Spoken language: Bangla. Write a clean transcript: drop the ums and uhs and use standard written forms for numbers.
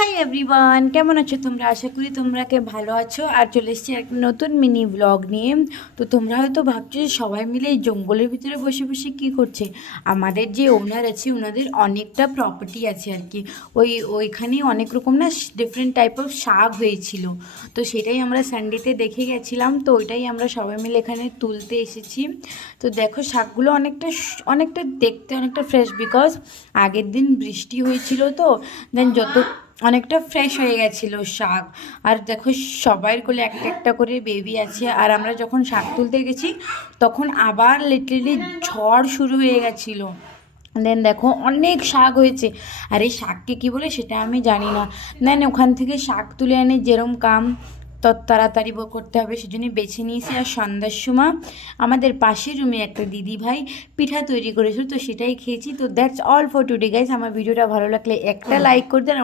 হাই এভরিওয়ান, কেমন আছো তোমরা? আশা করি তোমরা ভালো আছো। আর চলে এসেছি একটা নতুন মিনি ব্লগ নিয়ে। তো তোমরা হয়তো ভাবছো যে সবাই মিলে এই জঙ্গলের ভিতরে বসে বসে কী করছে। আমাদের যে ওনার আছে ওনাদের অনেকটা প্রপার্টি আছে আর কি। ওইখানেই অনেক রকম না ডিফারেন্ট টাইপ অফ শাক হয়েছিল। তো সেটাই আমরা সানডেতে দেখে গেছিলাম, তো ওইটাই আমরা সবাই মিলে এখানে তুলতে এসেছি। তো দেখো শাকগুলো অনেকটা দেখতে অনেকটা ফ্রেশ, বিকজ আগের দিন বৃষ্টি হয়েছিল, তো দেন অনেকটা ফ্রেশ হয়ে গেছিলো শাক। আর দেখো সবাইয়ের কোলে একটা একটা করে বেবি আছে। আর আমরা যখন শাক তুলতে গেছি তখন আবার লিটারেলি ঝড় শুরু হয়ে গেছিলো। দেন দেখো অনেক শাক হয়েছে। আর এই শাককে কী বলে সেটা আমি জানি না। দেন ওখান থেকে শাক তুলে এনে যেরম কাম তাড়াতাড়ি করতে হবে সেজন্যই বেছে নিয়েছি। আর সন্ধ্যার সময় আমাদের পাশের রুমে একটা দিদি ভাই পিঠা তৈরি করেছিল, তো সেটাই খেয়েছি। তো that's all for today guys. আমার ভিডিওটা ভালো লাগলে একটা লাইক করে দেন।